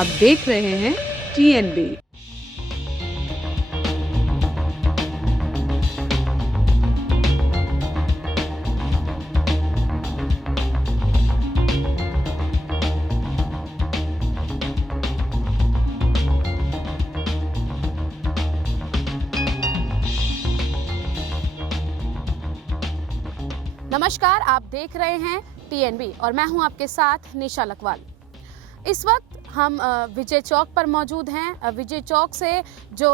आप देख रहे हैं TNB। नमस्कार, आप देख रहे हैं TNB और मैं हूं आपके साथ निशा लकवाल। इस वक्त हम विजय चौक पर मौजूद हैं। विजय चौक से जो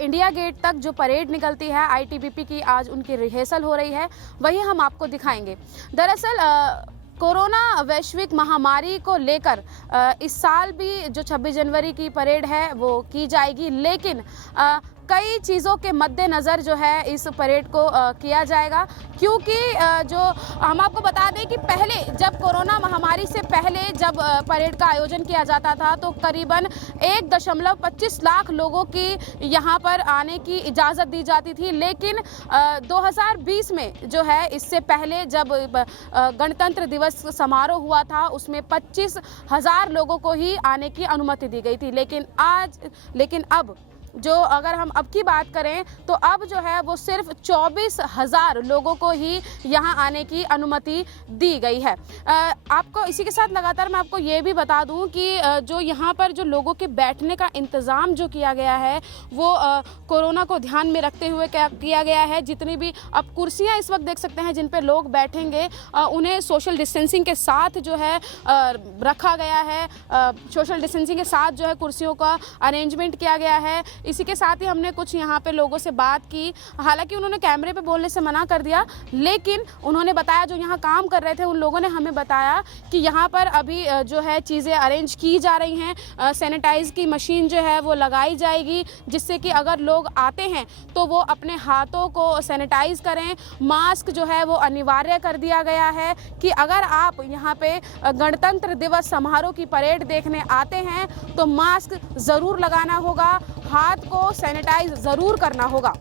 इंडिया गेट तक जो परेड निकलती है ITBP की, आज उनकी रिहर्सल हो रही है, वही हम आपको दिखाएंगे। दरअसल कोरोना वैश्विक महामारी को लेकर इस साल भी जो 26 जनवरी की परेड है वो की जाएगी, लेकिन कई चीज़ों के मद्देनज़र जो है इस परेड को किया जाएगा, क्योंकि जो हम आपको बता दें कि पहले जब कोरोना महामारी से पहले जब परेड का आयोजन किया जाता था तो करीबन 1.25 लाख लोगों की यहाँ पर आने की इजाज़त दी जाती थी, लेकिन 2020 में जो है इससे पहले जब गणतंत्र दिवस समारोह हुआ था उसमें 25,000 लोगों को ही आने की अनुमति दी गई थी। लेकिन अब जो अगर हम अब की बात करें तो अब जो है वो सिर्फ 24,000 लोगों को ही यहाँ आने की अनुमति दी गई है। आपको इसी के साथ लगातार मैं आपको ये भी बता दूं कि जो यहाँ पर जो लोगों के बैठने का इंतज़ाम जो किया गया है वो कोरोना को ध्यान में रखते हुए किया गया है। जितनी भी अब कुर्सियाँ इस वक्त देख सकते हैं जिन पे लोग बैठेंगे उन्हें सोशल डिस्टेंसिंग के साथ जो है रखा गया है। सोशल डिस्टेंसिंग के साथ जो है कुर्सियों का अरेंजमेंट किया गया है। इसी के साथ ही हमने कुछ यहाँ पे लोगों से बात की, हालांकि उन्होंने कैमरे पे बोलने से मना कर दिया, लेकिन उन्होंने बताया, जो यहाँ काम कर रहे थे उन लोगों ने हमें बताया कि यहाँ पर अभी जो है चीज़ें अरेंज की जा रही हैं। सैनिटाइज की मशीन जो है वो लगाई जाएगी, जिससे कि अगर लोग आते हैं तो वो अपने हाथों को सैनिटाइज करें। मास्क जो है वो अनिवार्य कर दिया गया है कि अगर आप यहाँ पे गणतंत्र दिवस समारोह की परेड देखने आते हैं तो मास्क ज़रूर लगाना होगा, हाथ को सैनिटाइज जरूर करना होगा।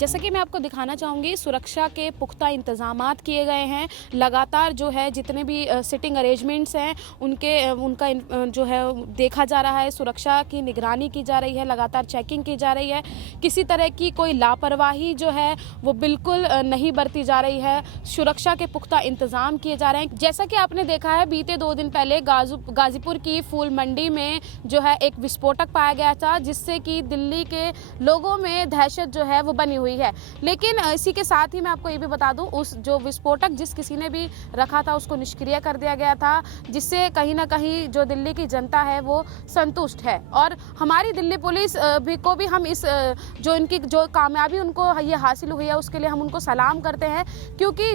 जैसा कि मैं आपको दिखाना चाहूँगी, सुरक्षा के पुख्ता इंतजामात किए गए हैं। लगातार जो है जितने भी सिटिंग अरेंजमेंट्स हैं उनका जो है देखा जा रहा है, सुरक्षा की निगरानी की जा रही है, लगातार चेकिंग की जा रही है। किसी तरह की कोई लापरवाही जो है वो बिल्कुल नहीं बरती जा रही है। सुरक्षा के पुख्ता इंतजाम किए जा रहे हैं। जैसा कि आपने देखा है, बीते 2 दिन पहले गाजीपुर की फूल मंडी में जो है एक विस्फोटक पाया गया था, जिससे कि दिल्ली के लोगों में दहशत जो है वो बनी हुई है। लेकिन इसी के साथ ही मैं आपको ये भी बता दूं, उस जो विस्फोटक जिस किसी ने भी रखा था उसको निष्क्रिय कर दिया गया था, जिससे कहीं ना कहीं जो दिल्ली की जनता है वो संतुष्ट है। और हमारी दिल्ली पुलिस को भी हम इस जो इनकी जो कामयाबी उनको ये हासिल हुई है उसके लिए हम उनको सलाम करते हैं, क्योंकि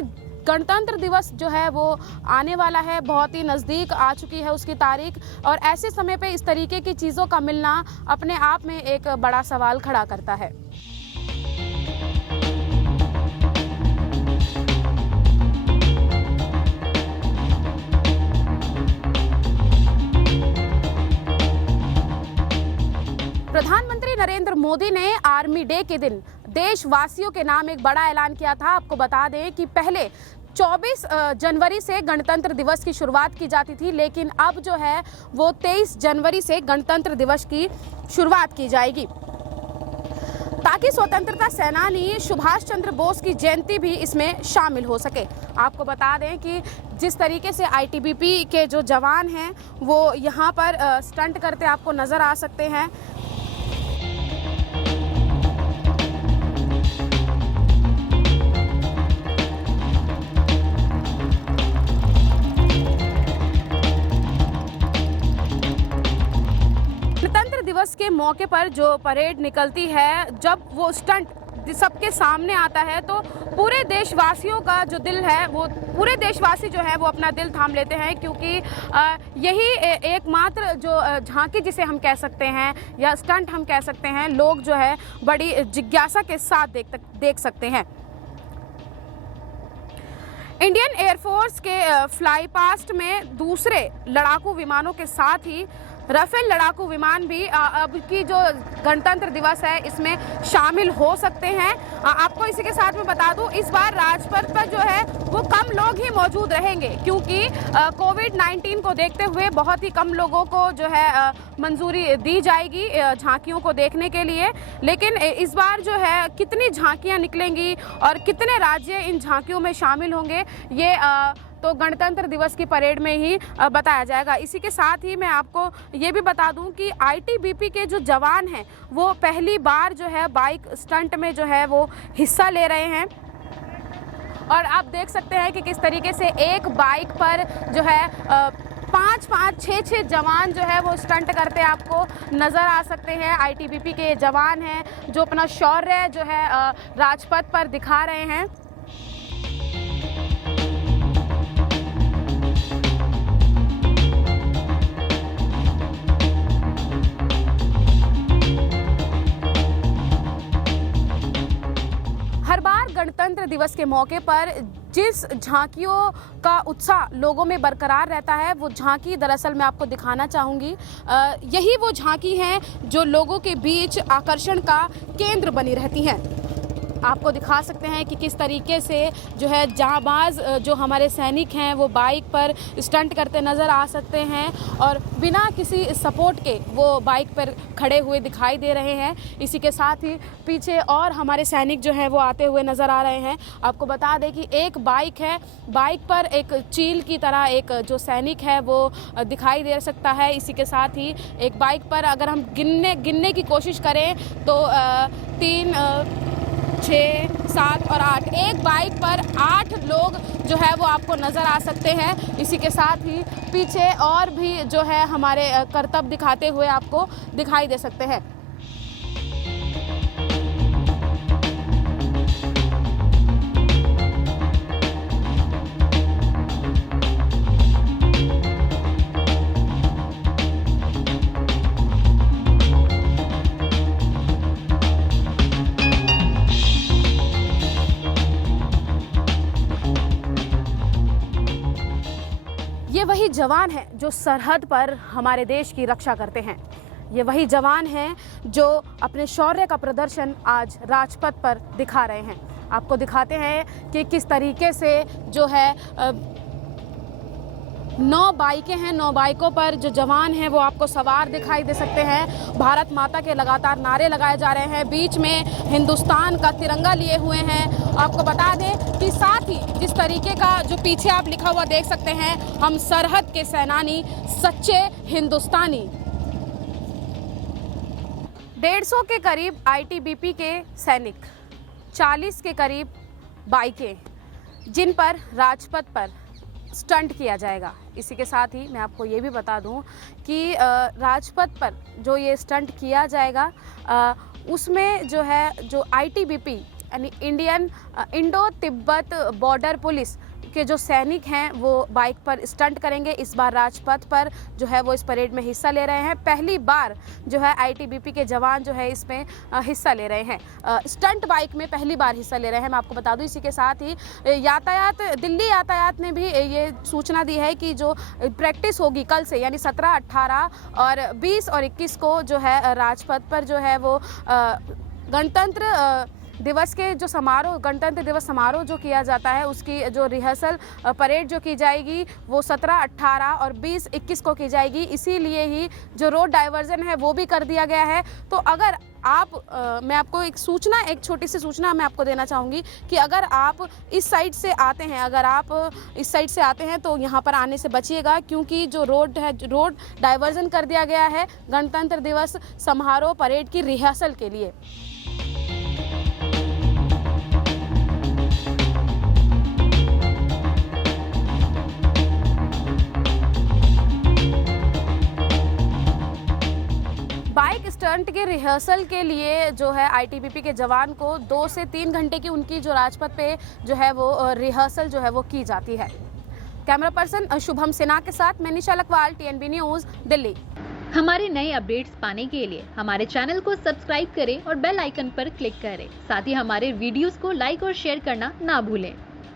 गणतंत्र दिवस जो है वो आने वाला है, बहुत ही नज़दीक आ चुकी है उसकी तारीख, और ऐसे समय पे इस तरीके की चीज़ों का मिलना अपने आप में एक बड़ा सवाल खड़ा करता है। प्रधानमंत्री नरेंद्र मोदी ने आर्मी डे के दिन देशवासियों के नाम एक बड़ा ऐलान किया था। आपको बता दें कि पहले 24 जनवरी से गणतंत्र दिवस की शुरुआत की जाती थी, लेकिन अब जो है वो 23 जनवरी से गणतंत्र दिवस की शुरुआत की जाएगी, ताकि स्वतंत्रता सेनानी सुभाष चंद्र बोस की जयंती भी इसमें शामिल हो सके। आपको बता दें कि जिस तरीके से ITBP के जो जवान हैं वो यहाँ पर स्टंट करते आपको नज़र आ सकते हैं। दिवस के मौके पर जो परेड निकलती है, जब वो स्टंट सबके सामने आता है तो पूरे देशवासियों का जो दिल है वो पूरे देशवासी जो है वो अपना दिल थाम लेते हैं, क्योंकि यही एकमात्र जो झांकी जिसे हम कह सकते हैं या स्टंट हम कह सकते हैं, लोग जो है बड़ी जिज्ञासा के साथ देख सकते हैं। इंडियन एयरफोर्स के फ्लाई पास्ट में दूसरे लड़ाकू विमानों के साथ ही राफेल लड़ाकू विमान भी अब की जो गणतंत्र दिवस है इसमें शामिल हो सकते हैं। आपको इसी के साथ में बता दूं, इस बार राजपथ पर जो है वो कम लोग ही मौजूद रहेंगे, क्योंकि कोविड-19 को देखते हुए बहुत ही कम लोगों को जो है मंजूरी दी जाएगी झांकियों को देखने के लिए। लेकिन इस बार जो है कितनी झांकियां निकलेंगी और कितने राज्य इन झांकियों में शामिल होंगे, ये तो गणतंत्र दिवस की परेड में ही बताया जाएगा। इसी के साथ ही मैं आपको ये भी बता दूं कि आईटीबीपी के जो जवान हैं वो पहली बार जो है बाइक स्टंट में जो है वो हिस्सा ले रहे हैं। और आप देख सकते हैं कि किस तरीके से एक बाइक पर जो है 5-5, 6-6 जवान जो है वो स्टंट करते आपको नज़र आ सकते हैं। आईटीबीपी के जवान हैं जो अपना शौर्य जो है राजपथ पर दिखा रहे हैं। हर बार गणतंत्र दिवस के मौके पर जिस झांकियों का उत्साह लोगों में बरकरार रहता है, वो झांकी दरअसल मैं आपको दिखाना चाहूँगी। यही वो झांकी है जो लोगों के बीच आकर्षण का केंद्र बनी रहती है। आपको दिखा सकते हैं कि किस तरीके से जो है जांबाज जो हमारे सैनिक हैं वो बाइक पर स्टंट करते नज़र आ सकते हैं और बिना किसी सपोर्ट के वो बाइक पर खड़े हुए दिखाई दे रहे हैं। इसी के साथ ही पीछे और हमारे सैनिक जो हैं वो आते हुए नज़र आ रहे हैं। आपको बता दें कि एक बाइक है, बाइक पर एक चील की तरह एक जो सैनिक है वो दिखाई दे सकता है। इसी के साथ ही एक बाइक पर अगर हम गिनने की कोशिश करें तो 3, 6, 7 और 8, एक बाइक पर 8 लोग जो है वो आपको नज़र आ सकते हैं। इसी के साथ ही पीछे और भी जो है हमारे करतब दिखाते हुए आपको दिखाई दे सकते हैं। ये वही जवान हैं जो सरहद पर हमारे देश की रक्षा करते हैं। ये वही जवान हैं जो अपने शौर्य का प्रदर्शन आज राजपथ पर दिखा रहे हैं। आपको दिखाते हैं कि किस तरीके से जो है 9 बाइकें हैं, 9 बाइकों पर जो जवान हैं वो आपको सवार दिखाई दे सकते हैं। भारत माता के लगातार नारे लगाए जा रहे हैं, बीच में हिंदुस्तान का तिरंगा लिए हुए हैं। आपको बता दें कि साथ ही जिस तरीके का जो पीछे आप लिखा हुआ देख सकते हैं, हम सरहद के सेनानी, सच्चे हिंदुस्तानी। 150 के करीब आईटीबीपी के सैनिक, 40 के करीब बाइकें, जिन पर राजपथ पर स्टंट किया जाएगा। इसी के साथ ही मैं आपको ये भी बता दूं कि राजपथ पर जो ये स्टंट किया जाएगा उसमें जो है जो आईटीबीपी यानी इंडो तिब्बत बॉर्डर पुलिस के जो सैनिक हैं वो बाइक पर स्टंट करेंगे। इस बार राजपथ पर जो है वो इस परेड में हिस्सा ले रहे हैं। पहली बार जो है आईटीबीपी के जवान जो है इसमें हिस्सा ले रहे हैं, स्टंट बाइक में पहली बार हिस्सा ले रहे हैं। मैं आपको बता दूं इसी के साथ ही दिल्ली यातायात ने भी ये सूचना दी है कि जो प्रैक्टिस होगी कल से यानी 17, 18 और 20 और 21 को जो है राजपथ पर जो है वो गणतंत्र दिवस के जो समारोह, गणतंत्र दिवस समारोह जो किया जाता है उसकी जो रिहर्सल परेड जो की जाएगी वो 17, 18 और 20, 21 को की जाएगी। इसीलिए ही जो रोड डाइवर्जन है वो भी कर दिया गया है। तो अगर मैं आपको एक छोटी सी सूचना मैं आपको देना चाहूँगी कि अगर आप इस साइड से आते हैं तो यहाँ पर आने से बचिएगा, क्योंकि जो रोड डाइवर्जन कर दिया गया है गणतंत्र दिवस समारोह परेड की रिहर्सल के लिए। बाइक स्टंट के रिहर्सल के लिए जो है आईटीबीपी के जवान को 2 से 3 घंटे की उनकी जो राजपथ पे जो है वो रिहर्सल जो है वो की जाती है। कैमरा पर्सन शुभम सिन्हा के साथ मैं निशा लकवाल, टीएनबी न्यूज़, दिल्ली। हमारे नए अपडेट्स पाने के लिए हमारे चैनल को सब्सक्राइब करें और बेल आइकन पर क्लिक करें। साथ ही हमारे वीडियोस को लाइक और शेयर करना ना भूलें।